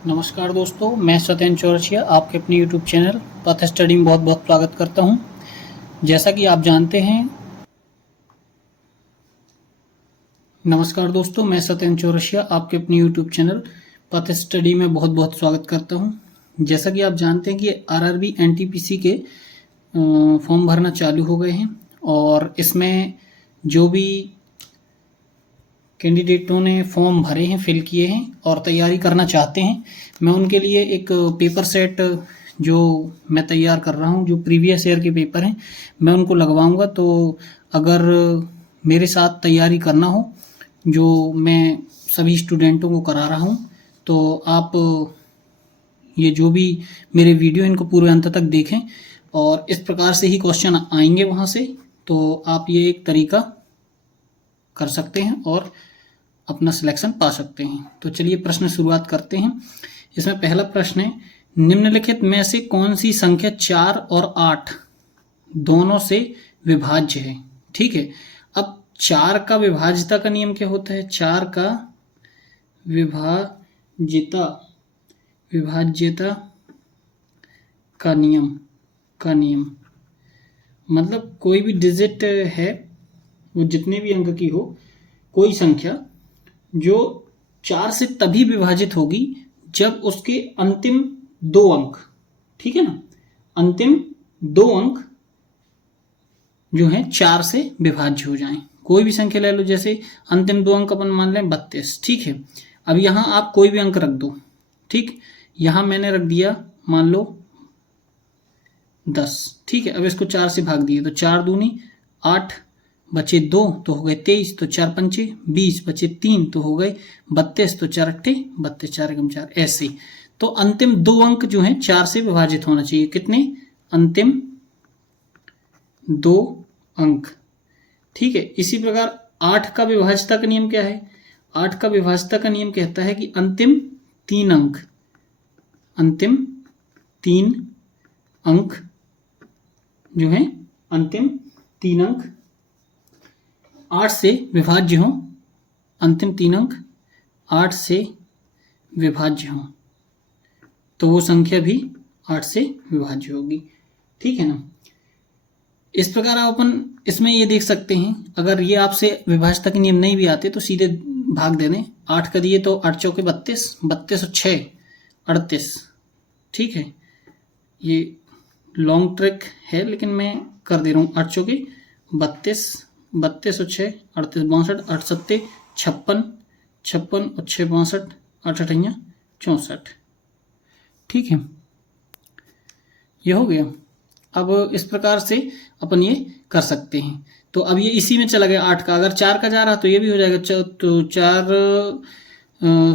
नमस्कार दोस्तों, मैं सत्येंद्र चौरसिया आपके अपने यूट्यूब चैनल पथ स्टडी में बहुत बहुत स्वागत करता हूं। जैसा कि आप जानते हैं, नमस्कार दोस्तों, मैं सत्येंद्र चौरसिया आपके अपने यूट्यूब चैनल पथ स्टडी में बहुत बहुत स्वागत करता हूं। जैसा कि आप जानते हैं कि आरआरबी एनटीपीसी के फॉर्म भरना चालू हो गए हैं और इसमें जो भी कैंडिडेटों ने फॉर्म भरे हैं, फिल किए हैं और तैयारी करना चाहते हैं, मैं उनके लिए एक पेपर सेट जो मैं तैयार कर रहा हूं, जो प्रीवियस ईयर के पेपर हैं, मैं उनको लगवाऊंगा। तो अगर मेरे साथ तैयारी करना हो, जो मैं सभी स्टूडेंटों को करा रहा हूं, तो आप ये जो भी मेरे वीडियो इनको पूरे अंत तक देखें और इस प्रकार से ही क्वेश्चन आएंगे वहाँ से, तो आप ये एक तरीका कर सकते हैं और अपना सिलेक्शन पा सकते हैं। तो चलिए प्रश्न शुरुआत करते हैं। इसमें पहला प्रश्न है, निम्नलिखित में से कौन सी संख्या 4 और 8 दोनों से विभाज्य है। ठीक है, अब 4 का विभाज्यता का नियम क्या होता है? 4 का विभाज्यता का नियम मतलब कोई भी डिजिट है, वो जितने भी अंक की हो, कोई संख्या जो 4 से तभी विभाजित होगी जब उसके अंतिम 2 अंक, ठीक है ना, अंतिम 2 अंक जो है 4 से विभाज्य हो जाएं। कोई भी संख्या ले लो, जैसे अंतिम 2 अंक अपन मान लें 32। ठीक है, अब यहां आप कोई भी अंक रख दो। ठीक, यहां मैंने रख दिया मान लो 10। ठीक है, अब इसको 4 से भाग दिए तो 4 दूनी 8, बचे 2 तो हो गए 23, तो 4 पंचे 20, बचे 3 तो हो गए 32, तो 4 अट्ठे 32, 4 एकम 4, ऐसे। तो अंतिम 2 अंक जो हैं 4 से विभाजित होना चाहिए। कितने? अंतिम 2 अंक। ठीक है, इसी प्रकार 8 का विभाज्यता का नियम क्या है? 8 का विभाज्यता का नियम कहता है कि अंतिम 3 अंक जो है, अंतिम 3 अंक 8 से विभाज्य हों, अंतिम 3 अंक 8 से विभाज्य हों, तो वो संख्या भी 8 से विभाज्य होगी। ठीक है ना। इस प्रकार आप अपन इसमें ये देख सकते हैं, अगर ये आपसे विभाज्यता के नियम नहीं भी आते तो सीधे भाग दे दें। 8 का दिए तो 8 चौके 32, 32 और 6 38। ठीक है, ये लॉन्ग ट्रिक है लेकिन मैं कर दे रहा हूँ। 8 चौके 32, 32 और 6 38, 62, 8 सत्ते 56, 56 और 6 62, 8 अठैया 64। ठीक है, ये हो गया। अब इस प्रकार से अपन ये कर सकते हैं। तो अब ये इसी में चला गया 8 का, अगर 4 का जा रहा तो ये भी हो जाएगा। तो 4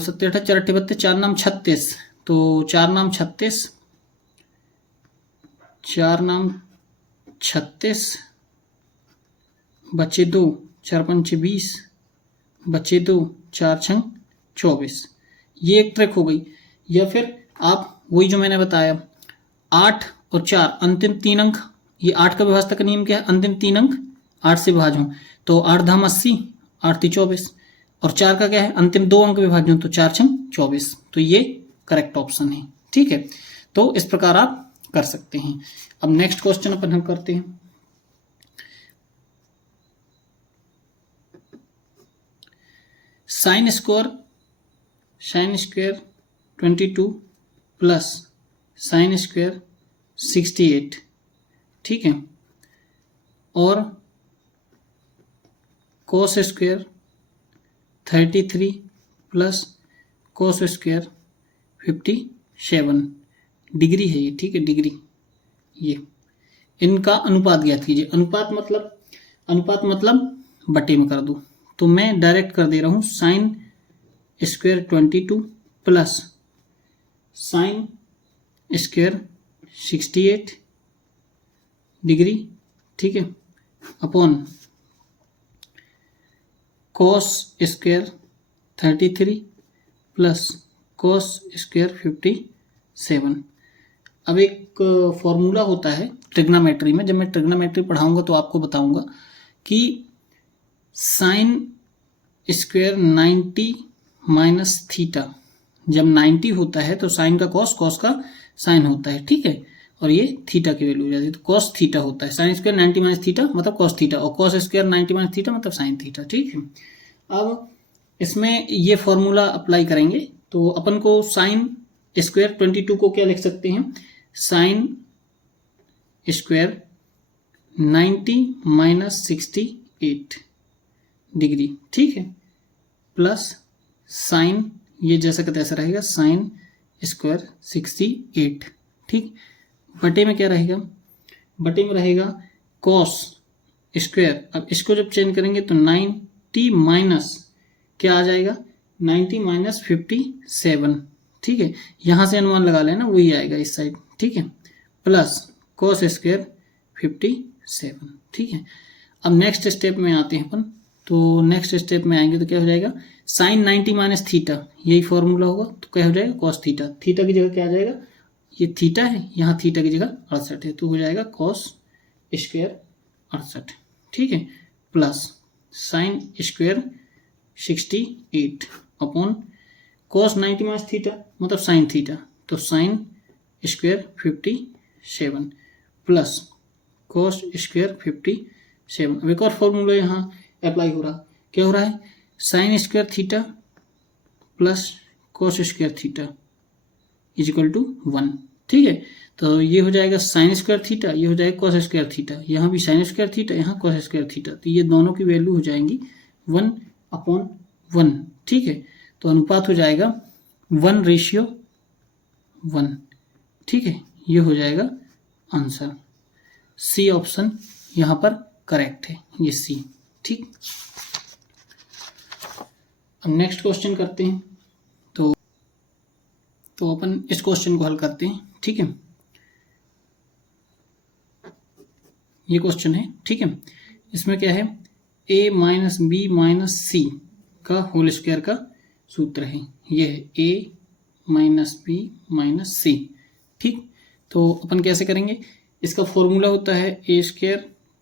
सत्ते 8, 4 अट्ठे 32, 4 नाम 36, तो 4 नाम 36, 4 नाम 36, बचे 2, 4 पंचे 20, बचे 2, 4 छंग 24। ये एक ट्रिक हो गई। या फिर आप वही जो मैंने बताया, 8 और 4 अंतिम 3 अंक, ये 8 का विभाज्यता का नियम क्या है? अंतिम 3 अंक 8 से विभाज्य हों, तो 8 धाम 80, 8 ती 24, और 4 का क्या है? अंतिम 2 अंक विभाज्य हों, तो 4 छंग 24। तो ये करेक्ट ऑप्शन है। ठीक है, तो इस प्रकार आप कर सकते हैं। अब नेक्स्ट क्वेश्चन अपन हम करते हैं। Sine square 22 plus sine square 68। ठीक है, और cos square 33 plus cos square 57 degree है ये। ठीक है, डिग्री, ये इनका अनुपात ज्ञात कीजिए। अनुपात मतलब बटे में कर दो, तो मैं डायरेक्ट कर दे रहा हूं sine square 22 plus sine square 68 degree, ठीक है, upon cos square 33 plus cos square 57। अब एक फॉर्मूला होता है ट्रिग्नोमेट्री में, जब मैं ट्रिग्नोमेट्री पढ़ाऊंगा तो आपको बताऊंगा कि साइन स्क्वायर 90 माइनस थीटा जब 90 होता है तो साइन का कॉस, कॉस का साइन होता है, ठीक है, और ये थीटा की वैल्यू हो जाती है, तो कॉस थीटा होता है। साइन स्क्वायर 90 माइनस थीटा मतलब कॉस थीटा, और कॉस स्क्वायर 90 माइनस थीटा मतलब साइन थीटा, ठीक है। अब इसमें ये फॉर्मूला अप्लाई करेंगे तो अपन को साइन स्क्वायर 22 को क्या लिख सकते हैं, साइन स्क्वायर 90 माइनस 68 डिग्री, ठीक है, प्लस साइन ये जैसा का तैसा रहेगा साइन स्क्वायर 68, ठीक। बटे में क्या रहेगा, बटे में रहेगा कॉस स्क्वायर। अब इसको जब चेंज करेंगे तो 90 माइनस क्या आ जाएगा, 90 माइनस 57, ठीक है, यहाँ से अनुमान लगा लेना वही आएगा इस साइड, ठीक है, प्लस कॉस स्क्वायर 57, ठीक है। अब नेक्स्ट स्टेप में आते हैं अपन, तो नेक्स्ट स्टेप में आएंगे तो क्या हो जाएगा, साइन 90 माइनस थीटा, यही फॉर्मूला होगा, तो क्या हो जाएगा कॉस थीटा, थीटा की जगह क्या आ जाएगा, ये थीटा है, यहाँ थीटा की जगह 68 है, तो हो जाएगा कॉस स्क्वायर 68, ठीक है, plus sine square 68 upon cos 90 minus theta मतलब साइन थीटा, तो sine square 57 plus cos square 57। अब एक और फॉर्मूला यहाँ अप्लाई हो रहा, क्या हो रहा है, sine square theta plus cos square theta is equal to 1, ठीक है। तो ये हो जाएगा साइन स्क्वायर थीटा, ये हो जाएगा कॉस स्क्वायर थीटा, यहाँ भी साइन स्क्वायर थीटा, यहाँ कॉस स्क्वायर थीटा, तो ये दोनों की वैल्यू हो जाएंगी 1/1, ठीक है। तो अनुपात हो जाएगा 1:1, ठीक है, ये हो जाएगा आंसर। सी ऑप्शन यहाँ पर करेक्ट है, ये सी, ठीक। अब नेक्स्ट क्वेश्चन करते हैं, तो अपन इस क्वेश्चन को हल करते हैं, ठीक है। ये क्वेश्चन है, ठीक है, इसमें क्या है, a माइनस बी माइनस सी का होल स्क्वायर का सूत्र है, ये है a माइनस बी माइनस सी, ठीक। तो अपन कैसे करेंगे, इसका फॉर्मूला होता है a square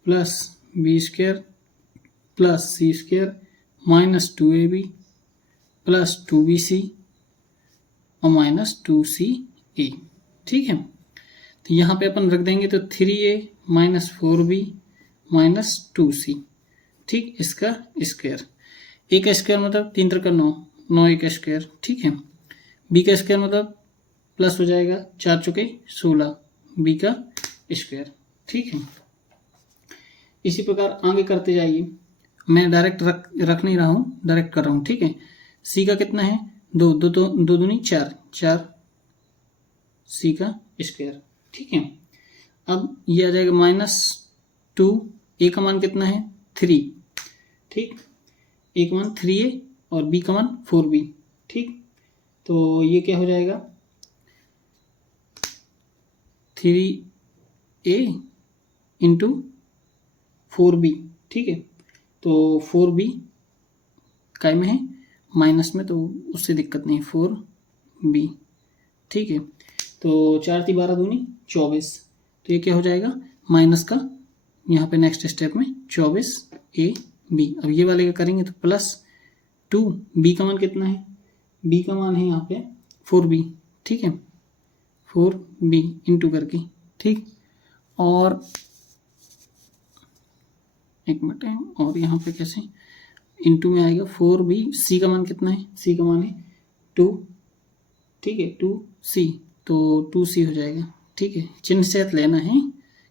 plus B square plus C square minus 2ab plus 2bc और माइनस 2ca, ठीक है। तो यहाँ पे अपन रख देंगे तो 3a minus 4b minus 2c, ठीक, इसका स्क्वायर, a का स्क्वायर मतलब 3 3 का 9, 9 का स्क्वायर, ठीक है। b का स्क्वायर मतलब प्लस हो जाएगा 4 चौके 16, b का स्क्वायर, ठीक है। इसी प्रकार आगे करते जाइए, मैं डायरेक्ट रख नहीं रहा हूँ, डायरेक्ट कर रहा हूँ, ठीक है। c का कितना है, 2 2 2 दूनी 4 4 सी का स्क्वायर, ठीक है। अब ये आ जाएगा -2, ए का मान कितना है 3, ठीक, ए का मान 3a और बी का मान 4b, ठीक। तो ये क्या हो जाएगा 3a इंटू 4b, ठीक है। तो 4b काय में है माइनस में, तो उससे दिक्कत नहीं, 4b, ठीक है। तो 4 × 12 दूनी 24, तो ये क्या हो जाएगा माइनस का, यहाँ पे नेक्स्ट स्टेप में 24ab। अब ये वाले का करेंगे तो +2, b का मान कितना है, b का मान है यहाँ पे 4b, ठीक है, 4b इंटू करके, ठीक। और एक मिनट है, और यहाँ पे कैसे इंटू में आएगा 4b, c का मान कितना है, c का मान है 2, ठीक है, 2c, तो 2c हो जाएगा, ठीक है। चिन्ह से लेना है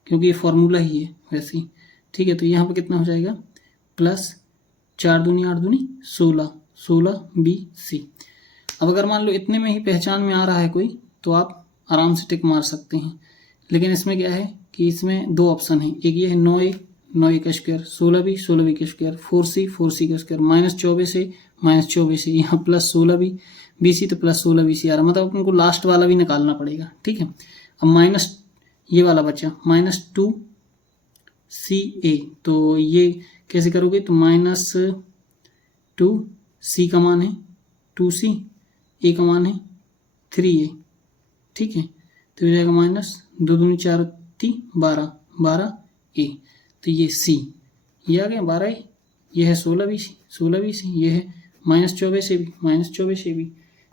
क्योंकि ये फॉर्मूला ही है वैसे ही, ठीक है। तो यहाँ पे कितना हो जाएगा +4 दूनी 8 दूनी 16, 16bc। अब अगर मान लो इतने में ही पहचान में आ रहा है कोई, तो आप आराम से टिक मार सकते हैं, लेकिन इसमें क्या है कि इसमें 2 ऑप्शन है, एक ये है 9a 9a का स्क्वायर, 16b 16b का स्क्वायर, 4c 4c का स्क्वायर, -24a -24a, यहाँ +16b bc, तो +16bc आ रहा, मतलब अपन को लास्ट वाला भी निकालना पड़ेगा, ठीक है। अब माइनस ये वाला बचा -2ca, तो ये कैसे करोगे, तो -2c का मान है 2c, a का मान है 3a, ठीक है। तो हो जाएगा -2 दूनी 4 12 12a, तो ये c, ये आ गया 12a, ये है 16bc 16bc, ये है -24ab -24ab,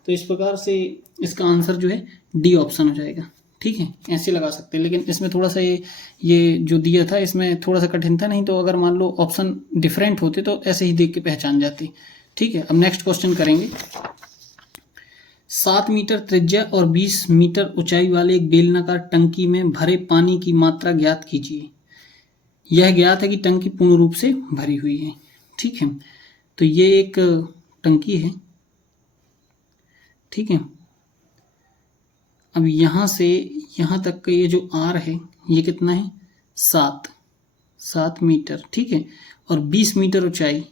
तो इस प्रकार से इसका आंसर जो है डी ऑप्शन हो जाएगा। ठीक है, ऐसे लगा सकते हैं, लेकिन इसमें थोड़ा सा ये जो दिया था इसमें थोड़ा सा कठिन था, नहीं तो अगर मान लो ऑप्शन डिफरेंट होते तो ऐसे ही देख के पहचान जाती। ठीक है, अब नेक्स्ट क्वेश्चन करेंगे। 7 मीटर त्रिज्या और 20 मीटर ऊंचाई वाले एक बेलनाकार टंकी में भरे पानी की मात्रा ज्ञात कीजिए। यह ज्ञात है कि टंकी पूर्ण रूप से भरी हुई है। ठीक है, तो ये एक टंकी है। ठीक है, अब यहाँ से यहाँ तक का ये जो आर है ये कितना है, 7 मीटर। ठीक है, और 20 मीटर ऊंचाई,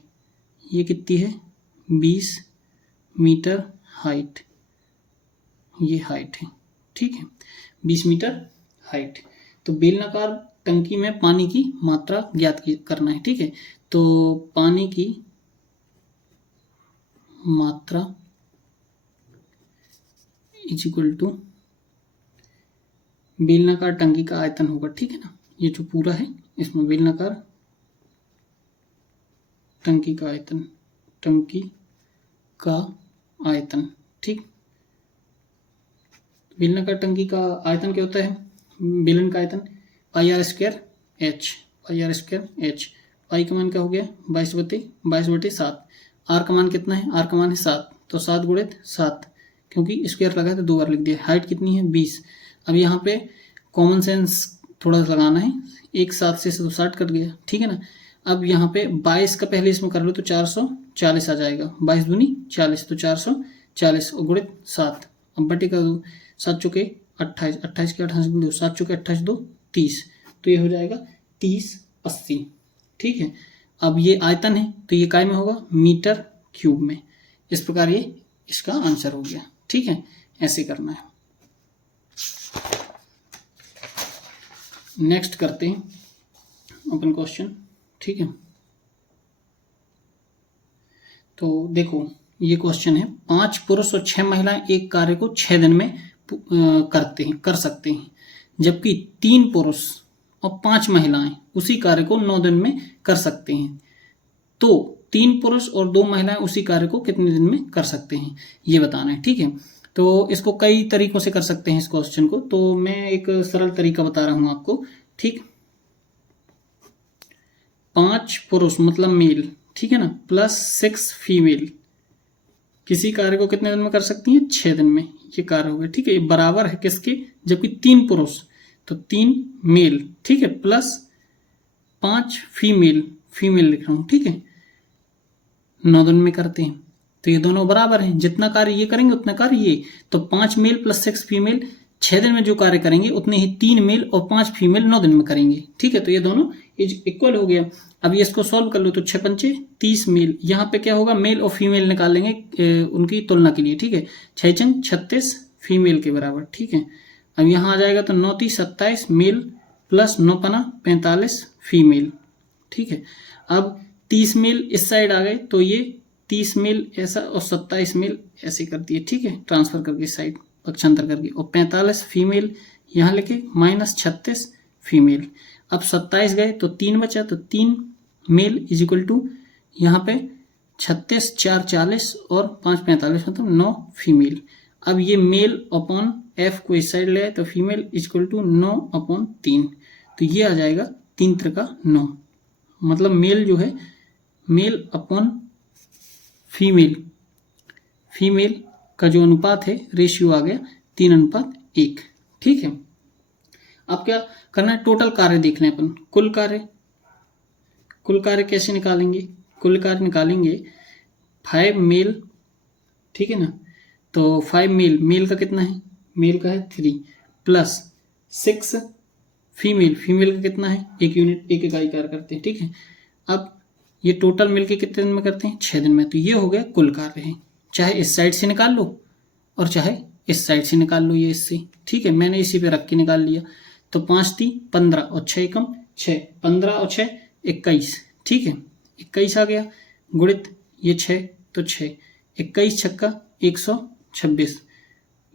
ये कितनी है, 20 मीटर हाइट, ये हाइट है। ठीक है, 20 मीटर हाइट। तो बेलनाकार टंकी में पानी की मात्रा ज्ञात करना है। ठीक है, तो पानी की मात्रा इज इक्वल टू बेलनाकार टंकी का आयतन होगा। ठीक है ना, ये जो पूरा है इसमें बेलनाकार टंकी का आयतन, टंकी का आयतन। ठीक, बेलनाकार टंकी का आयतन क्या होता है, बेलन का आयतन pi r square h, pi r square h. Pi का मान क्या हो गया, 22/7। आर का मान कितना है, आर का मान है 7, तो 7 गुणित 7, क्योंकि स्क्वायर लगा है तो 2 बार लिख दिया। हाइट कितनी है, 20। अब यहाँ पे कॉमन सेंस थोड़ा सा लगाना है, 1 7 से तो 60 कट गया। ठीक है ना, अब यहाँ पे 22 का पहले इसमें कर लो तो 440 आ जाएगा, 22 दूनी 40, तो 440 और गुणित 7। अब बटे कर दो, 7 चौके 28, 28 के 28 गुण दो, 7 चौके 28 2 30, तो ये हो जाएगा 30/80। ठीक है, अब ये आयतन है तो ये काय में होगा, मीटर क्यूब में। इस प्रकार ये इसका आंसर हो गया। ठीक है, ऐसे करना है। नेक्स्ट करते हैं ओपन क्वेश्चन। ठीक है, तो देखो ये क्वेश्चन है, 5 पुरुष और 6 महिलाएं एक कार्य को 6 दिन में कर सकते हैं, जबकि 3 पुरुष और 5 महिलाएं उसी कार्य को 9 दिन में कर सकते हैं। तो 3 पुरुष और 2 महिलाएं उसी कार्य को कितने दिन में कर सकते हैं, ये बताना है। ठीक है, तो इसको कई तरीकों से कर सकते हैं इस क्वेश्चन को, तो मैं एक सरल तरीका बता रहा हूं आपको। ठीक, 5 पुरुष मतलब मेल, ठीक है ना, प्लस 6 फीमेल किसी कार्य को कितने दिन में कर सकती हैं, 6 दिन में। ये कार्य हो गया। ठीक है, ये बराबर है किसके, जबकि 3 पुरुष तो 3 मेल, ठीक है, प्लस 5 फीमेल, फीमेल लिख रहा हूं। ठीक है, 9 दिन में करते हैं, तो ये दोनों बराबर हैं, जितना कार्य ये करेंगे उतना कार्य ये। तो 5 मेल प्लस 6 फीमेल 6 दिन में जो कार्य करेंगे उतने ही 3 मेल और 5 फीमेल 9 दिन में करेंगे। ठीक है, तो ये दोनों इक्वल हो गया। अब ये इसको सॉल्व कर लो तो 6 पंचे 30 मेल, यहाँ पे क्या होगा, मेल और फीमेल निकालेंगे उनकी तुलना के लिए। ठीक है, 6 चंग 36 फीमेल के बराबर। ठीक है, अब यहाँ आ जाएगा तो 9 3 27 मेल प्लस 9 पना 45 फीमेल। ठीक है, अब 30 मेल इस साइड आ गए तो ये 30 मेल ऐसा और 27 मेल ऐसे कर दिए। ठीक है, ट्रांसफर करके इस साइड पक्षांतर करके, और 45 फीमेल यहाँ लेके माइनस 36 फीमेल। अब 27 गए तो 3 बचा, तो 3 मेल इज इक्वल टू यहाँ पे 36 4 40 और 5 45 मतलब 9 फीमेल। अब ये मेल अपॉन एफ को इस साइड ले आए तो फीमेल इज इक्वल टू 9/3, तो ये आ जाएगा 3 त्रिका 9, मतलब मेल जो है मेल अपॉन फीमेल, फीमेल का जो अनुपात है रेशियो आ गया 3:1। ठीक है, अब क्या करना है, टोटल कार्य देखना है अपन, कुल कार्य कैसे निकालेंगे, कुल कार्य निकालेंगे 5 मेल, ठीक है ना, तो 5 मेल का कितना है, मेल का है 3 प्लस 6 फीमेल, फीमेल का कितना है 1 यूनिट, 1 इकाई कार्य करते हैं। ठीक है, अब ये टोटल मिलके कितने दिन में करते हैं, 6 दिन में। तो ये हो गया कुल कार्य है, चाहे इस साइड से निकाल लो और चाहे इस साइड से निकाल लो, ये इससे। ठीक है, मैंने इसी पे रख के निकाल लिया। तो 5 3 15 और 6 एकम 6, 15 और 6 21। ठीक है, 21 आ गया, गुणित ये 6 तो 6, 21 छक्का 126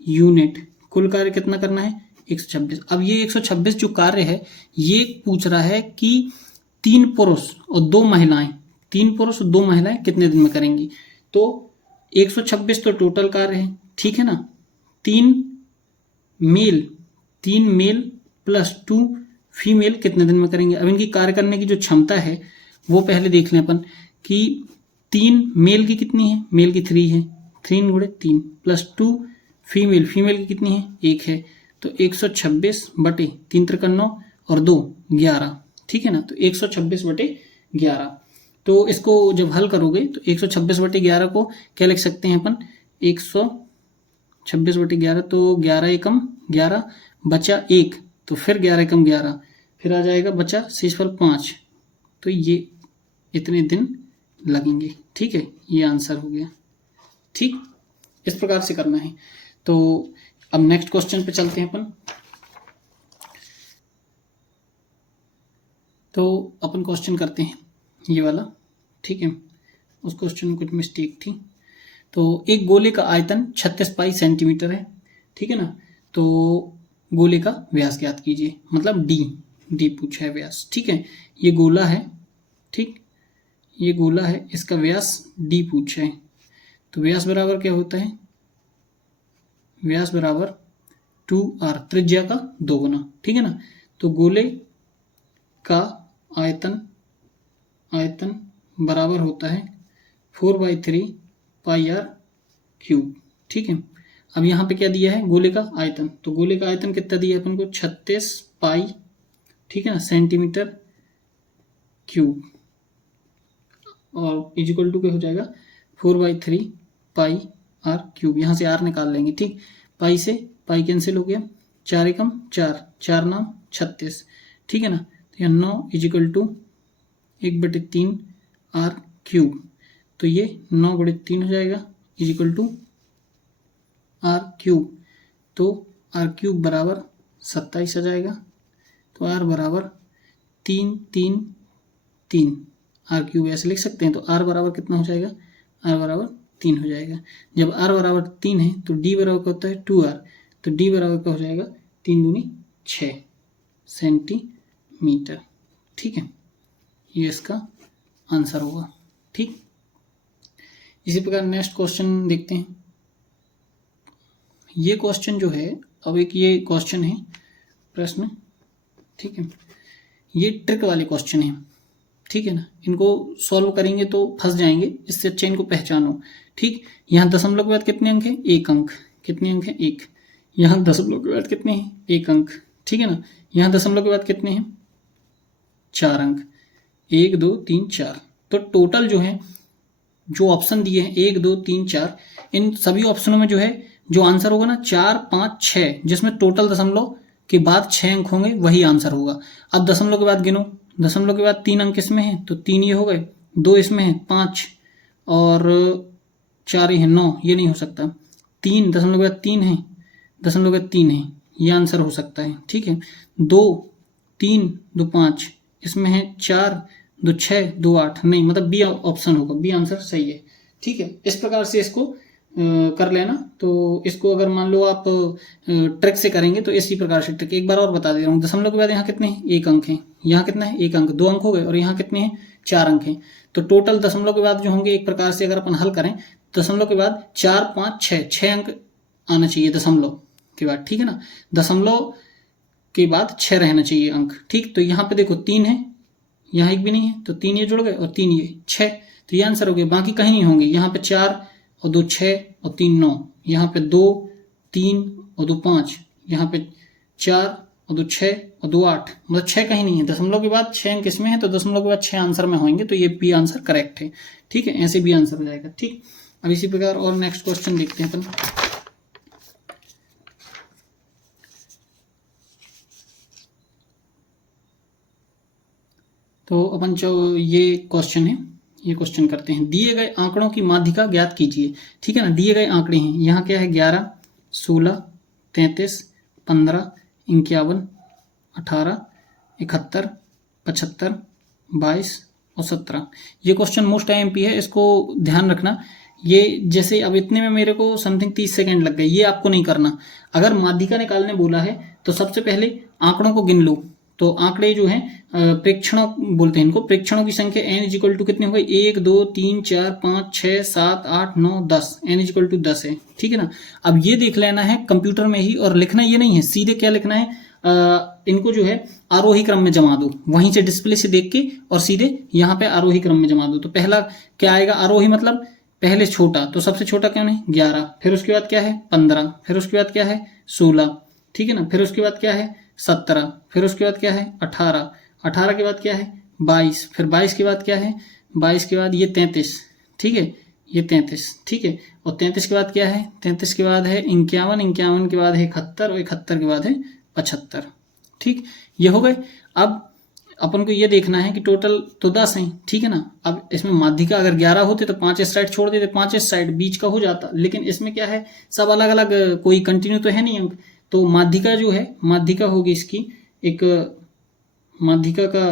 यूनिट। कुल कार्य कितना करना है, 126। अब ये 126 जो कार्य है ये पूछ रहा है कि 3 पुरुष और 2 महिलाएं, 3 पुरुष और 2 महिलाएं कितने दिन में करेंगी। तो 126 तो टोटल कार्य है, ठीक है ना, 3 मेल प्लस 2 फीमेल कितने दिन में करेंगे। अब इनकी कार्य करने की जो क्षमता है वो पहले देख लें अपन कि 3 मेल की कितनी है, मेल की 3 है, 3 गुणे 3 प्लस 2 फीमेल की कितनी है, 1 है, तो 126 बटे 3 त्रिक 9 और 2 11, ठीक है ना, तो 126 बटे 11। तो इसको जब हल करोगे तो 126 बटे 11 को क्या लिख सकते हैं अपन, 126 बटे 11, तो 11 एकम 11 बचा 1, तो फिर 11 एकम 11, फिर आ जाएगा बचा शेषफल 5, तो ये इतने दिन लगेंगे, ठीक है, ये आंसर हो गया। ठीक, इस प्रकार से करना है। तो अब नेक्स्ट क्वेश्चन पे चलते हैं अपन। तो अपन क्वेश्चन करते हैं ये वाला, ठीक है, उस क्वेश्चन में कुछ मिस्टेक थी। तो एक गोले का आयतन 36 पाई सेंटीमीटर है, ठीक है ना, तो गोले का व्यास ज्ञात कीजिए, मतलब डी पूछा है व्यास, ठीक है, ये गोला है, ठीक, ये गोला है, इसका व्यास डी पूछा है, तो व्यास बराबर क्या होता है, व्यास बराबर 2r, त्रिज्या का 2 गुना, ठीक है ना, तो गोले का आयतन बराबर होता है 4/3 पाई r क्यूब, ठीक है। अब यहाँ पे क्या दिया है, गोले का आयतन, तो गोले का आयतन कितना दिया है अपन को, 36 पाई, ठीक है ना, सेंटीमीटर क्यूब, और इजिकल टू क्या हो जाएगा 4/3 पाई r क्यूब, यहाँ से r निकाल लेंगे, ठीक, पाई से पाई कैंसिल हो गया, 4 एकम 4, 4 नाम 36, ठीक है ना, तो यहाँ 9 इजिकल टू 1/3 r क्यूब, तो ये 9 गुणे 3 हो जाएगा इजिकल टू r क्यूब, तो r क्यूब बराबर 27 आ जाएगा, तो r बराबर 3 3 3, r क्यूब ऐसे लिख सकते हैं, तो r बराबर कितना हो जाएगा, r बराबर 3 हो जाएगा। जब r बराबर 3 है तो d बराबर क्या होता है 2r, तो d बराबर क्या हो जाएगा 3 दूनी 6 सेंटीमीटर, ठीक है, ये इसका आंसर होगा। ठीक, इसी प्रकार नेक्स्ट क्वेश्चन देखते हैं। ये क्वेश्चन जो है, अब एक ये क्वेश्चन है प्रश्न, ठीक है, ये ट्रिक वाले क्वेश्चन है, ठीक है ना, इनको सॉल्व करेंगे तो फंस जाएंगे, इससे अच्छा इनको पहचानो। ठीक, यहाँ दशमलव के बाद कितने अंक हैं, 1 अंक, कितने अंक हैं 1, यहाँ दशमलव के बाद कितने हैं 1 अंक, ठीक है ना, यहाँ दशमलव के बाद कितने हैं 4 अंक, 1 2 3 4, तो टोटल जो है जो ऑप्शन दिए हैं 1 2 3 4, इन सभी ऑप्शनों में जो है जो आंसर होगा ना 4 5 6, जिसमें टोटल दशमलव के बाद 6 अंक होंगे वही आंसर होगा। अब दशमलव के बाद गिनो, दशमलव के बाद 3 अंक इसमें हैं तो 3 ये हो गए, 2 इसमें हैं 5 और 4 ये है 9, ये नहीं हो सकता। 3 दशमलव के बाद 3 है, दशमलव के बाद 3 है, ये आंसर हो सकता है। ठीक है, 2 3 2 5, इसमें है 4 2 6 2 8, नहीं, मतलब बी ऑप्शन होगा, बी आंसर सही है। ठीक है, इस प्रकार से इसको कर लेना। तो इसको अगर मान लो आप ट्रिक से करेंगे तो इसी प्रकार से ट्रिक, एक बार और बता दे रहा हूँ। दशमलव के बाद यहाँ कितने हैं 1 अंक हैं, यहाँ कितना है 1 अंक, 2 अंक हो गए, और यहाँ कितने हैं 4 अंक हैं। तो टोटल दशमलव के बाद जो होंगे, एक प्रकार से अगर अपन हल करें, दशमलव के बाद 4 5 6 अंक आना चाहिए दशमलव के बाद। ठीक है ना, दशमलव के बाद 6 रहना चाहिए अंक। ठीक, तो यहाँ पे देखो 3 है, यहाँ 1 भी नहीं है, तो 3 ये जुड़ गए और 3 ये 6, तो ये आंसर हो गया। बाकी कहीं नहीं होंगे, यहाँ पे 4 और 2 6 और 3 9, यहाँ पे 2 3 और 2 5, यहाँ पे 4 और 2 6 और 2 8, मतलब 6 कहीं नहीं है। दशमलव के बाद 6 अंक इसमें है, तो दशमलव के बाद 6 आंसर में होंगे, तो ये बी आंसर करेक्ट है। ठीक है, ऐसे बी आंसर हो जाएगा। ठीक, अब इसी प्रकार और नेक्स्ट क्वेश्चन देखते हैं अपन। तो अपन जो ये क्वेश्चन है, ये क्वेश्चन करते हैं। दिए गए आंकड़ों की माध्यिका ज्ञात कीजिए। ठीक है ना, दिए गए आंकड़े हैं, यहाँ क्या है 11 16 33 15 51 18 71 75 22 और 17। ये क्वेश्चन मोस्ट IMP है, इसको ध्यान रखना। ये जैसे अब इतने में मेरे को समथिंग 30 सेकेंड लग गए, ये आपको नहीं करना। अगर माध्यिका निकालने बोला है तो सबसे पहले आंकड़ों को गिन लो, तो आंकड़े जो हैं प्रेक्षणों बोलते हैं इनको, प्रेक्षणों की संख्या n इजिकल टू कितने हो गए, 1 2 3 4 5 6 7 8 9 10, n इजिकल टू 10 है, ठीक है ना। अब ये देख लेना है कंप्यूटर में ही, और लिखना ये नहीं है, सीधे क्या लिखना है, इनको जो है आरोही क्रम में जमा दो, वहीं से डिस्प्ले से देख के और सीधे यहाँ पे आरोही क्रम में जमा दो। तो पहला क्या आएगा, आरोही मतलब पहले छोटा, तो सबसे छोटा क्या है 11, फिर उसके बाद क्या है 15, फिर उसके बाद क्या है 16, ठीक है ना, फिर उसके बाद क्या है 17, फिर उसके बाद क्या है 18, 18 के बाद क्या है 22, फिर 22 के बाद क्या है 22 के बाद ये 33, ठीक है, ये 33, ठीक है, और 33 के बाद क्या है 33 के बाद है 51, 51 के बाद है 71 और 71 के बाद है 75, ठीक, ये हो गए। अब अपन को ये देखना है कि टोटल तो 10 हैं, ठीक है ना। अब इसमें माध्यिका अगर 11 होते तो 5 साइड छोड़ देते, 5 साइड बीच का हो जाता, लेकिन इसमें क्या है सब अलग अलग, कोई कंटिन्यू तो है नहीं अंक। तो माध्यिका जो है, माध्यिका होगी इसकी एक, माध्यिका का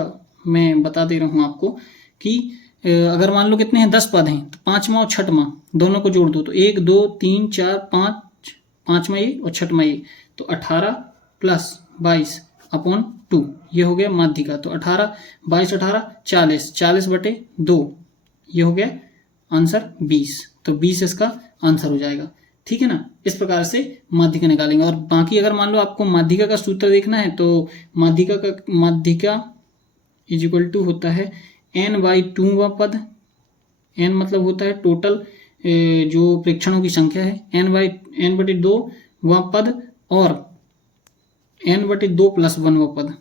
मैं बता दे रहा हूँ आपको कि अगर मान लो कितने हैं 10 पद हैं, तो 5वां और 6वां दोनों को जोड़ दो, तो 1 2 3 4 5, 5वां ये और 6वां ये, तो 18 प्लस 22 अपॉन 2, ये हो गया माध्यिका। तो 18 22 18 40, 40 बटे 2, ये हो गया आंसर 20, तो 20 इसका आंसर हो जाएगा, ठीक है ना। इस प्रकार से माध्यिका निकालेंगे। और बाकी अगर मान लो आपको माध्यिका का सूत्र देखना है, तो माध्यिका इज इक्वल टू होता है n/2वां पद, n मतलब होता है टोटल जो प्रेक्षणों की संख्या है, n/2वां पद और n/2 + 1वां पद,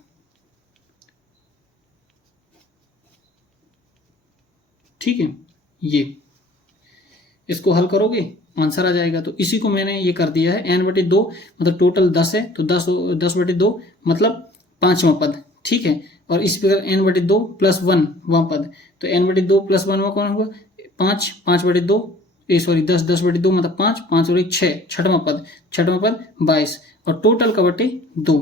ठीक है। ये इसको हल करोगे आंसर आ जाएगा। तो इसी को मैंने ये कर दिया है, n/2 मतलब टोटल 10 है, तो 10/2 मतलब 5वां पद, ठीक है। और इस प्रकार n/2 + 1वां पद, तो n/2 + 1वां कौन हुआ 5, 5/2 10, 10/2 मतलब 5, 5 और 1 6, 6वां पद 22 और टोटल का बटे 2,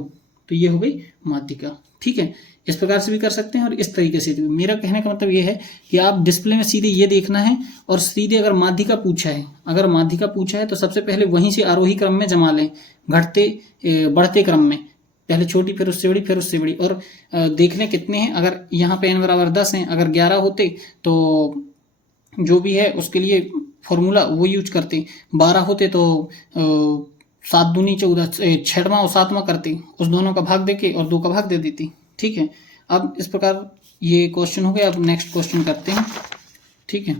तो ये हो गई माध्यिका, ठीक है। इस प्रकार से भी कर सकते हैं और इस तरीके से भी। मेरा कहने का मतलब ये है कि आप डिस्प्ले में सीधे ये देखना है, और सीधे अगर माध्यिका पूछा है, अगर माध्यिका पूछा है तो सबसे पहले वहीं से आरोही क्रम में जमा लें, घटते बढ़ते क्रम में, पहले छोटी फिर उससे बड़ी फिर उससे बड़ी, और देख लें कितने हैं। अगर यहाँ पे n = 10 हैं, अगर 11 होते तो जो भी है उसके लिए फॉर्मूला वो यूज करते, 12 होते तो 7 दूनी 14, 6वां और 7वां करते, उस दोनों का भाग देके और 2 का भाग दे देती, ठीक है। अब इस प्रकार ये क्वेश्चन हो गया। अब नेक्स्ट क्वेश्चन करते हैं, ठीक है।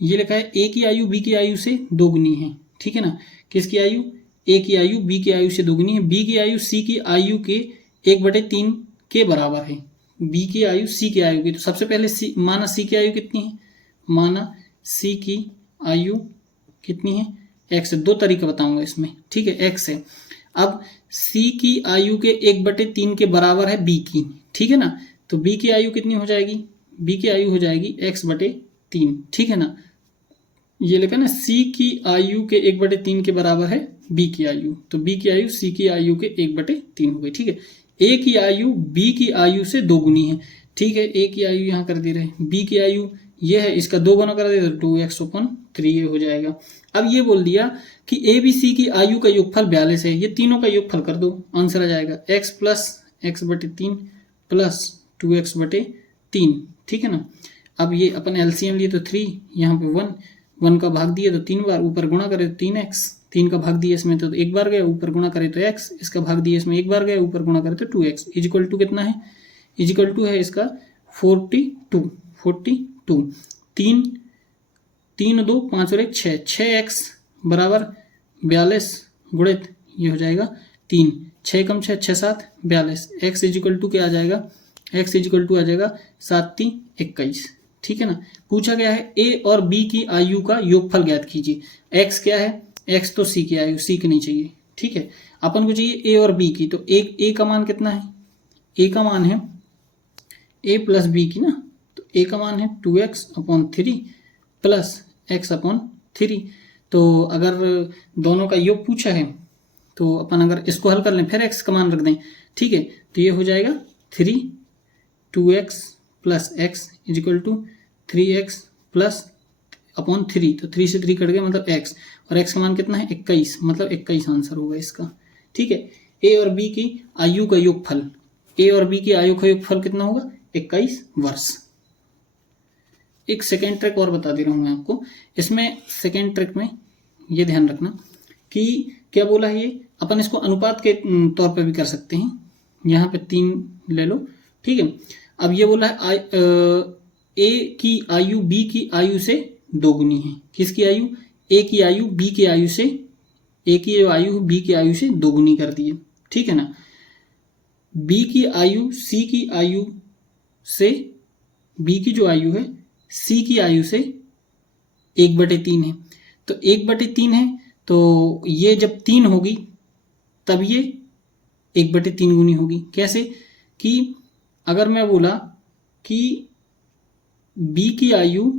ये लिखा है ए की आयु बी की आयु से दोगुनी है, ठीक है ना। किसकी आयु, ए की आयु बी की आयु से दोगुनी है, बी की आयु सी की आयु के 1/3 के बराबर है, बी की आयु सी की आयु की। तो सबसे पहले सी माना, सी की आयु कितनी है, माना सी की आयु कितनी है, x है। 2 तरीका बताऊंगा इसमें, ठीक है, x है। अब c की आयु के 1/3 के बराबर है b की, ठीक है ना। तो b की आयु कितनी हो जाएगी, b की आयु हो जाएगी x/3, ठीक है ना। ये लिखा ना, c की आयु के 1/3 के बराबर है b की आयु, तो b की आयु c की आयु के 1/3 हो गई, ठीक है। a की आयु b की आयु से दोगुनी है, ठीक है। a की आयु यहाँ कर दे रहे हैं, b की आयु ये है, इसका 2 गुना कर दे तो 2x/3 ये हो जाएगा। अब ये बोल दिया कि ए बी सी की आयु का योगफल 42 है, ये तीनों का योगफल कर दो, आंसर आ जाएगा x + x/3 + 2x/3, ठीक है ना। अब ये अपन एलसीएम लिए तो 3, यहाँ पे 1 का भाग दिया तो 3 बार, ऊपर गुणा करे तो 3x, 3 का भाग दिया इसमें तो 1 बार गया, ऊपर गुणा करे तो x, इसका भाग दिया इसमें 1 बार गया, ऊपर गुणा करे तो 2x इजिकल टू कितना है, इजिकल टू है इसका 42, 3 3 2 5 और 1 6, 6x बराबर 42 गुणित ये हो जाएगा 3, 6 कम 6 6 7 42, x इजिकल टू क्या आ जाएगा, x इजिकल टू आ जाएगा 7 3 21, ठीक है ना। पूछा गया है a और b की आयु का योगफल ज्ञात कीजिए। x क्या है, x तो c की आयु, c की नहीं चाहिए, ठीक है। अपन को चाहिए a और b की, तो a का मान कितना है, a का मान है a + b की ना, तो a का मान है 2x/3 + x/3। तो अगर दोनों का योग पूछा है तो अपन अगर इसको हल कर लें, फिर x का मान रख दें, ठीक है। तो ये हो जाएगा 3 2x + x is equal to 3x + 3, तो 3 से 3 कट गया मतलब x, और x का मान कितना है 21, मतलब 21 आंसर होगा इसका, ठीक है। ए और बी की आयु का योगफल, ए और बी की आयु का योगफल कितना होगा 21 वर्ष। एक सेकेंड ट्रिक और बता दे रहा हूं मैं आपको, इसमें सेकेंड ट्रिक में ये ध्यान रखना कि क्या बोला है ये, अपन इसको अनुपात के तौर पे भी कर सकते हैं। यहाँ पे 3 ले लो, ठीक है। अब ये बोला है ए की आयु बी की आयु से दोगुनी है। किसकी आयु? ए की आयु बी की आयु से, ए की आयु बी की आयु से दोगुनी कर दी है, ठीक है ना। बी की आयु सी की आयु से, बी की जो आयु है सी की आयु से 1/3 है। तो 1/3 है तो ये जब 3 होगी तब ये 1/3 गुनी होगी। कैसे? कि अगर मैं बोला कि बी की आयु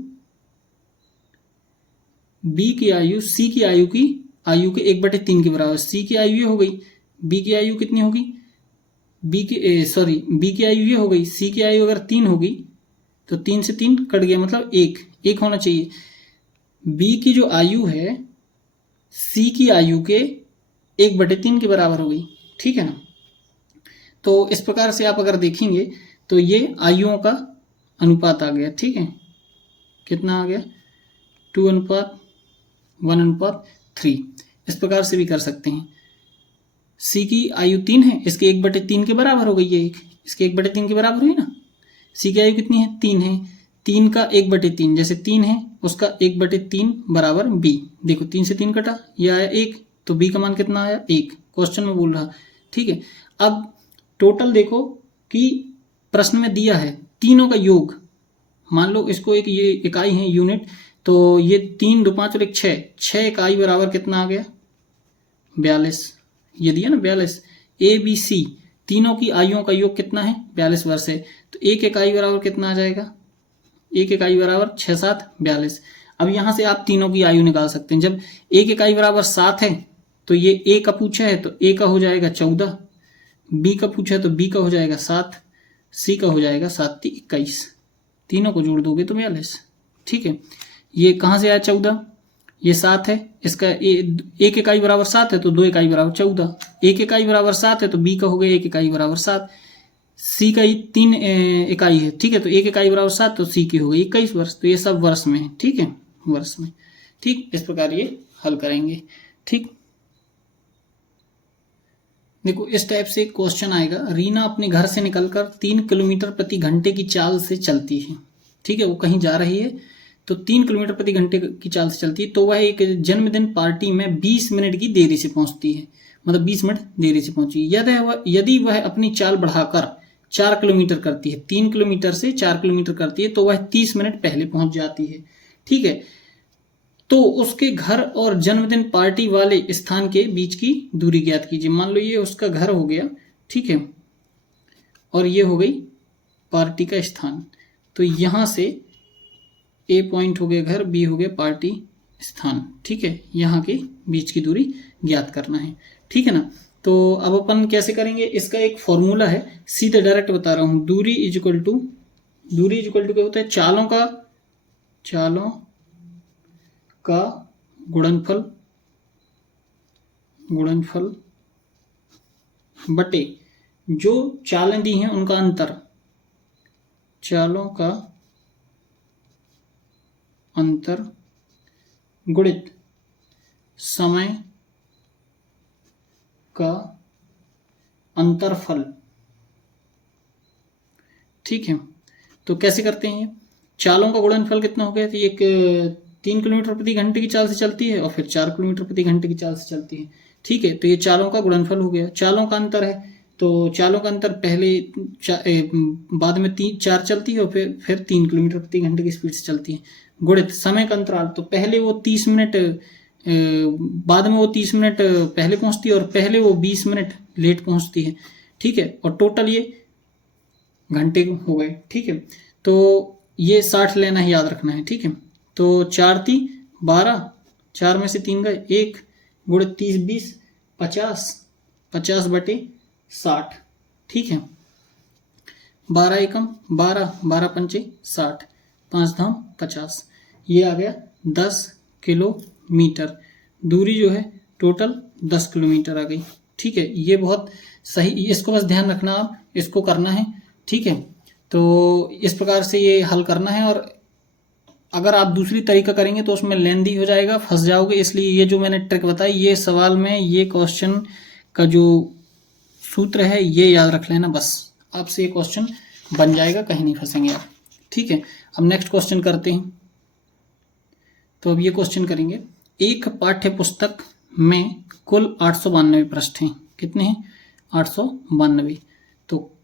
सी की आयु के 1/3 के बराबर, सी की आयु ये हो गई, बी की आयु कितनी होगी, बी की आयु ये हो गई, सी की आयु अगर 3 होगी तो 3 से 3 कट गया, मतलब 1 होना चाहिए। बी की जो आयु है सी की आयु के 1/3 के बराबर हो गई, ठीक है ना। तो इस प्रकार से आप अगर देखेंगे तो ये आयुओं का अनुपात आ गया, ठीक है। कितना आ गया? 2:1:3। इस प्रकार से भी कर सकते हैं। सी की आयु 3 है, इसके 1/3 के बराबर हो गई है, इसके 1/3 के बराबर हुई ना। सी की आयु कितनी है? 3 है, 3 का 1/3, जैसे 3 है उसका 1/3 बराबर बी। देखो 3 से 3 कटा, ये आया 1, तो बी का मान कितना आया? 1। क्वेश्चन में बोल रहा, ठीक है। अब टोटल देखो कि प्रश्न में दिया है तीनों का योग, मान लो इसको एक ये इकाई है यूनिट, तो ये 3 2 5 और 1 6 इकाई बराबर कितना आ गया? 42। ये दिया ना 42। ए बी सी तीनों की आयुओं का योग कितना है? 42 वर्ष है। तो एक इकाई बराबर कितना आ जाएगा? एक इकाई बराबर 6 7 42। अब यहां से आप तीनों की आयु निकाल सकते हैं। जब एक इकाई बराबर 7 है तो ये ए का पूछा है तो ए का हो जाएगा 14, बी का पूछा है तो बी का हो जाएगा 7, सी का हो जाएगा 7 × 21। तीनों को जोड़ दोगे तो 42, ठीक है। ये कहाँ से आया 14? ये 7 है, इसका एक इकाई बराबर 7 है तो 2 इकाई बराबर 14, एक इकाई बराबर 7 है तो बी का हो गया 1 इकाई बराबर 7, सी का 3 इकाई है, ठीक है। तो 1 इकाई बराबर 7 तो सी की हो गई 21 वर्ष। तो ये सब वर्ष में है, ठीक है, वर्ष में, ठीक। इस प्रकार ये हल करेंगे, ठीक। देखो इस टाइप से क्वेश्चन आएगा, रीना अपने घर से निकलकर 3 किलोमीटर प्रति घंटे की चाल से चलती है, ठीक है। वो कहीं जा रही है तो 3 किलोमीटर प्रति घंटे की चाल से चलती है, तो वह एक जन्मदिन पार्टी में 20 मिनट की देरी से पहुंचती है, मतलब 20 मिनट देरी से पहुंची। यदि वह अपनी चाल बढ़ाकर 4 किलोमीटर करती है, 3 किलोमीटर से 4 किलोमीटर करती है, तो वह 30 मिनट पहले पहुंच जाती है, ठीक है। तो उसके घर और जन्मदिन पार्टी वाले स्थान के बीच की दूरी ज्ञात कीजिए। मान लो ये उसका घर हो गया, ठीक है, और ये हो गई पार्टी का स्थान। तो यहां से ए पॉइंट हो गया घर, बी हो गया पार्टी स्थान, ठीक है। यहाँ के बीच की दूरी ज्ञात करना है, ठीक है ना। तो अब अपन कैसे करेंगे? इसका एक फॉर्मूला है, सीधे डायरेक्ट बता रहा हूं। दूरी इज इक्वल टू क्या होता है? चालों का गुणनफल बटे जो चालें दी हैं उनका अंतर, चालों का अंतर गुणित समय का अंतरफल, ठीक है। तो कैसे करते हैं? चालों का गुणनफल कितना हो गया? तो एक 3 किलोमीटर प्रति घंटे की चाल से चलती है और फिर 4 किलोमीटर प्रति घंटे की चाल से चलती है, ठीक है। तो ये चालों का गुणनफल हो गया। चालों का अंतर है तो चालों का अंतर पहले बाद में 4 चलती है और फिर 3 किलोमीटर प्रति घंटे की स्पीड से चलती है, गुणित समय का अंतराल। तो पहले वो 30 मिनट, बाद में वो 30 मिनट पहले पहुंचती है और पहले वो 20 मिनट लेट पहुंचती है, ठीक है। और टोटल ये घंटे हो गए, ठीक है। तो ये 60 लेना है, याद रखना है, ठीक है। तो 4 × 3 = 12, 4 में से 3 गए 1, गुणित 30 20 50, 50/60, ठीक है। 12 एकम 12, 12 पंचे 60, 5 धाम 50, ये आ गया 10 किलोमीटर। दूरी जो है टोटल 10 किलोमीटर आ गई, ठीक है, ये बहुत सही, इसको बस ध्यान रखना, आप इसको करना है, ठीक है। तो इस प्रकार से ये हल करना है, और अगर आप दूसरी तरीका करेंगे तो उसमें लेंदी हो जाएगा, फंस जाओगे। इसलिए ये जो मैंने ट्रिक बताई, ये सवाल में ये क्वेश्चन का जो सूत्र है ये याद रख लेना, बस आपसे ये क्वेश्चन बन जाएगा, कहीं नहीं फंसेंगे आप, ठीक है। अब नेक्स्ट क्वेश्चन करते हैं। तो अब ये क्वेश्चन करेंगे, एक पाठ्य पुस्तक में कुल 892 पृष्ठ हैं। कितने हैं? 892। तो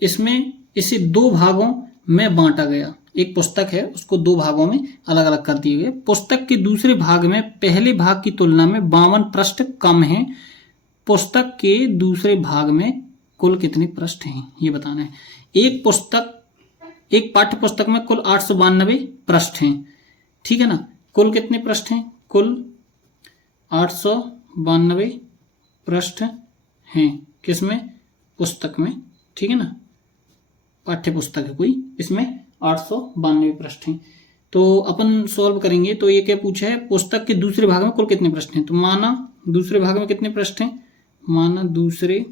इसमें इसे दो भागों में बांटा गया। एक पुस्तक है, उसको दो भागों में अलग अलग कर दिए गए। पुस्तक के दूसरे भाग में पहले भाग की तुलना में 52 पृष्ठ कम हैं। पुस्तक के दूसरे भाग में कुल कितने पृष्ठ हैं, ये बताना है। एक पाठ्य पुस्तक में कुल 892 पृष्ठ हैं, ठीक है ना। कुल कितने पृष्ठ हैं? कुल 892 पृष्ठ हैं। किसमें? पुस्तक में, ठीक है ना। पाठ्य पुस्तक है कोई, इसमें 892 पृष्ठ हैं। तो अपन सॉल्व करेंगे। तो ये क्या पूछा है? पुस्तक के दूसरे भाग में कुल कितने पृष्ठ हैं। तो माना दूसरे भाग में कितने पृष्ठ हैं? माना दूसरे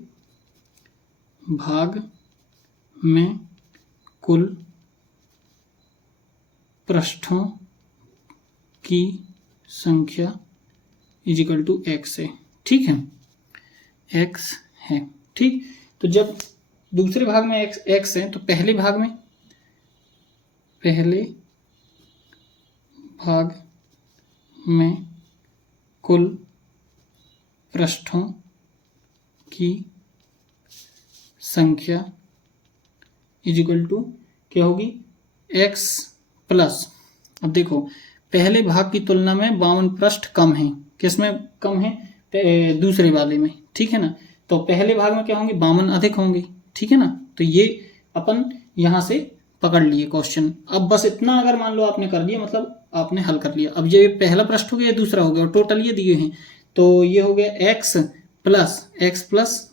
भाग में कुल पृष्ठों की संख्या इजिकल टू x है, ठीक है, x है, ठीक। तो जब दूसरे भाग में x है, तो पहले भाग में कुल पृष्ठों की संख्या इजिकल टू क्या होगी? x प्लस, अब देखो पहले भाग की तुलना में 52 पृष्ठ कम हैं। किसमें कम है? दूसरे वाले में, ठीक है ना। तो पहले भाग में क्या होंगे? 52 अधिक होंगे, ठीक है ना। तो ये अपन यहां से पकड़ लिए क्वेश्चन। अब बस इतना अगर मान लो आपने कर लिया, मतलब आपने हल कर लिया। अब ये पहला पृष्ठ हो गया, दूसरा हो गया, और टोटल ये दिए हैं। तो ये हो गया x प्लस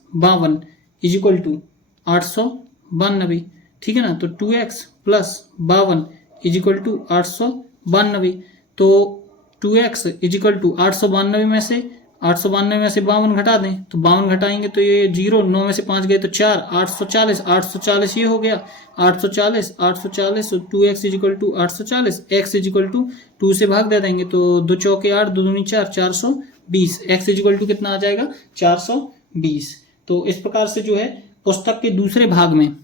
52 इजिकल टू 892, ठीक है ना। तो 2x प्लस 52 इजिकल टू 892। तो 2x इजिकल टू 892 में से 52 घटा दें, तो 52 घटाएंगे तो ये 0, 9 में से 5 गए तो 4, 840 ये हो गया। 840 और 2x is equal to 840, x is equal to 2 से भाग दे देंगे तो 2 चौके 8, 2 दूनी 4, 420। x इजिकल टू कितना आ जाएगा? 420। तो इस प्रकार से जो है पुस्तक के दूसरे भाग में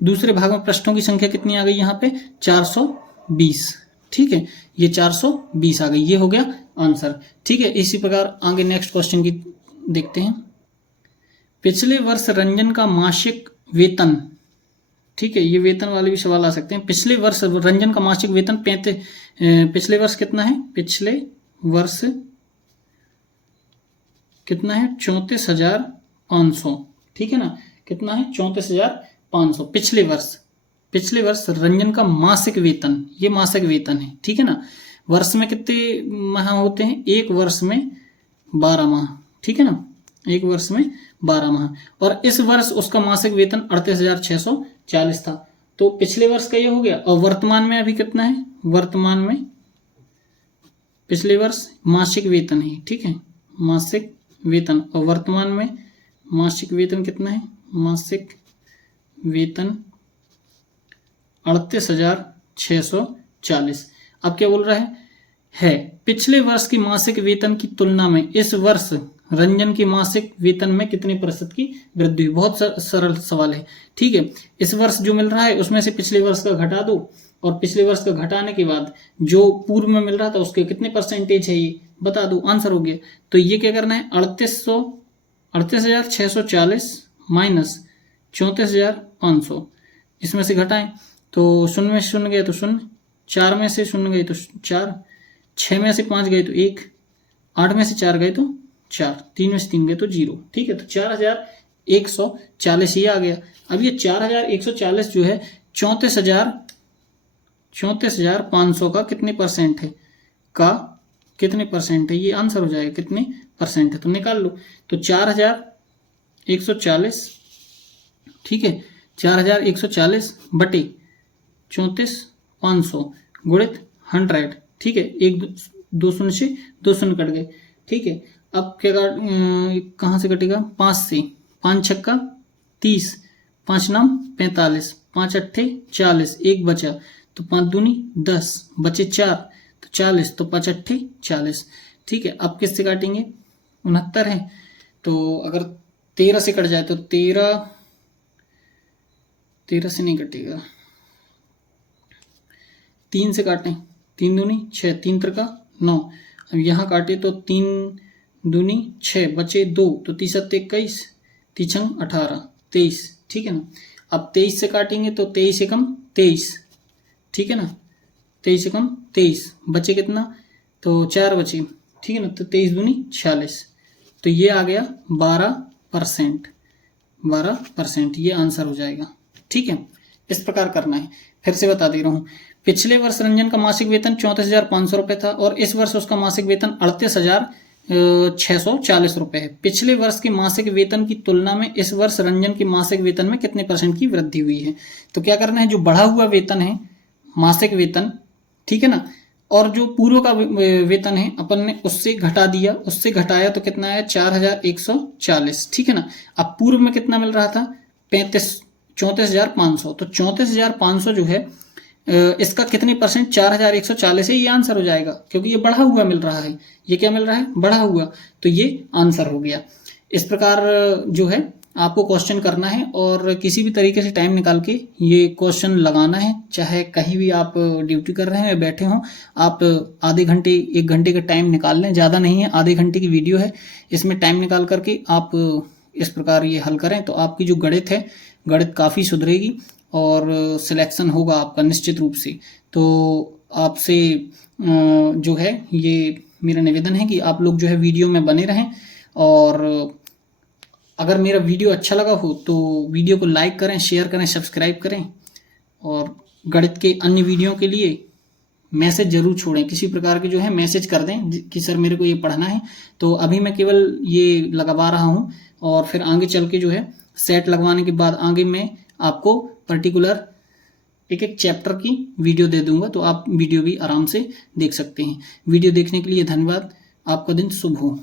दूसरे भाग में पृष्ठों की संख्या कितनी आ गई यहाँ पे? 420, ठीक है। ये 420 आ गई, ये हो गया आंसर, ठीक है। इसी प्रकार आगे नेक्स्ट क्वेश्चन की देखते हैं। पिछले वर्ष रंजन का मासिक वेतन, ठीक है, ये वेतन वाले भी सवाल आ सकते हैं। पिछले वर्ष रंजन का मासिक वेतन पिछले वर्ष कितना है? पिछले वर्ष कितना है? 34,500, ठीक है ना। कितना है? 34,500 पिछले वर्ष रंजन का मासिक वेतन, ये मासिक वेतन है, ठीक है ना। वर्ष में कितने माह होते हैं? एक वर्ष में 12 माह, ठीक है ना। एक वर्ष में 12 माह, और इस वर्ष उसका मासिक वेतन 38,640 था। तो पिछले वर्ष का ये हो गया। और वर्तमान में अभी कितना है? वर्तमान में पिछले वर्ष मासिक वेतन है, ठीक है, मासिक वेतन। और वर्तमान में मासिक वेतन कितना है? मासिक वेतन 38,640। अब क्या बोल रहा है? पिछले वर्ष की मासिक वेतन की तुलना में इस वर्ष रंजन के मासिक वेतन में कितने प्रतिशत की वृद्धि हुई? बहुत सरल सवाल है, ठीक है। इस वर्ष जो मिल रहा है उसमें से पिछले वर्ष का घटा दो, और पिछले वर्ष का घटाने के बाद जो पूर्व में मिल रहा था उसके कितने परसेंटेज है ये बता दो, आंसर हो गया। तो ये क्या करना है? 38,640 माइनस 34,500, इसमें से घटाएं तो 0 में से 0 गए तो 0, 4 में से 0 गए तो 4, 6 में से 5 गए तो 1, 8 में से 4 गए तो 4, 3 में से 3 गए तो 0, ठीक है। तो 4,140 ये आ गया। अब ये 4,140 जो है 34,500 का कितने परसेंट है? कितने परसेंट है? ये आंसर हो जाएगा कितने परसेंट है, तो निकाल लो। तो 4,140, ठीक है, 4,140 बटे 34,500 गुणित 100, ठीक है। 1 2 शून्य से 2 शून्य कट गए, ठीक है। अब क्या कहाँ से कटेगा, 5 से, 5 छक्का 30, 5 नाम 45, 5 अट्ठे 40, एक बचा तो 5 दूनी 10, बचे 4 तो 40, तो 5 अट्ठे 40। ठीक है, अब किससे काटेंगे, 69 है तो अगर 13 से कट जाए तो 13 से नहीं कटेगा, 3 से काटें, 3 दूनी 6, 3 त्रिका 9। अब यहाँ काटे तो 3 दूनी 6, बचे 2 तो 3 सत्ते 21, 3 छंग 18, 23। ठीक है ना, अब 23 से काटेंगे तो 23 एकम 23, ठीक है ना, 23 एकम 23, बचे कितना, तो 4 बचे, ठीक है ना, तो 23 दूनी 46, तो ये आ गया 12%, 12% ये आंसर हो जाएगा। ठीक है, इस प्रकार करना है। फिर से बता दे रहा हूँ, पिछले वर्ष रंजन का मासिक वेतन 34,500 रुपये था और इस वर्ष उसका मासिक वेतन 38,640 रुपये है। पिछले वर्ष के मासिक वेतन की तुलना में इस वर्ष रंजन के मासिक वेतन में कितने % की वृद्धि हुई है। तो क्या करना है, जो बढ़ा हुआ वेतन है, मासिक वेतन, ठीक है ना, और जो पूर्व का वेतन है अपन ने उससे घटा दिया, उससे घटाया तो कितना आया, 4,140। ठीक है ना, अब पूर्व में कितना मिल रहा था, 34,500, तो 34,500 जो है इसका कितने %, 4,140 है, ये आंसर हो जाएगा, क्योंकि ये बढ़ा हुआ मिल रहा है, ये क्या मिल रहा है, बढ़ा हुआ, तो ये आंसर हो गया। इस प्रकार जो है आपको क्वेश्चन करना है और किसी भी तरीके से टाइम निकाल के ये क्वेश्चन लगाना है, चाहे कहीं भी आप ड्यूटी कर रहे हैं या बैठे हों, आप आधे घंटे 1 घंटे का टाइम निकाल लें, ज़्यादा नहीं है, आधे घंटे की वीडियो है, इसमें टाइम निकाल करके आप इस प्रकार ये हल करें तो आपकी जो गणित है, गणित काफ़ी सुधरेगी और सिलेक्शन होगा आपका निश्चित रूप से। तो आपसे जो है ये मेरा निवेदन है कि आप लोग जो है वीडियो में बने रहें, और अगर मेरा वीडियो अच्छा लगा हो तो वीडियो को लाइक करें, शेयर करें, सब्सक्राइब करें, और गणित के अन्य वीडियो के लिए मैसेज जरूर छोड़ें, किसी प्रकार के जो है मैसेज कर दें कि सर मेरे को ये पढ़ना है। तो अभी मैं केवल ये लगवा रहा हूँ और फिर आगे चल के जो है सेट लगवाने के बाद आगे मैं आपको पर्टिकुलर एक एक चैप्टर की वीडियो दे दूंगा, तो आप वीडियो भी आराम से देख सकते हैं। वीडियो देखने के लिए धन्यवाद, आपका दिन शुभ हो।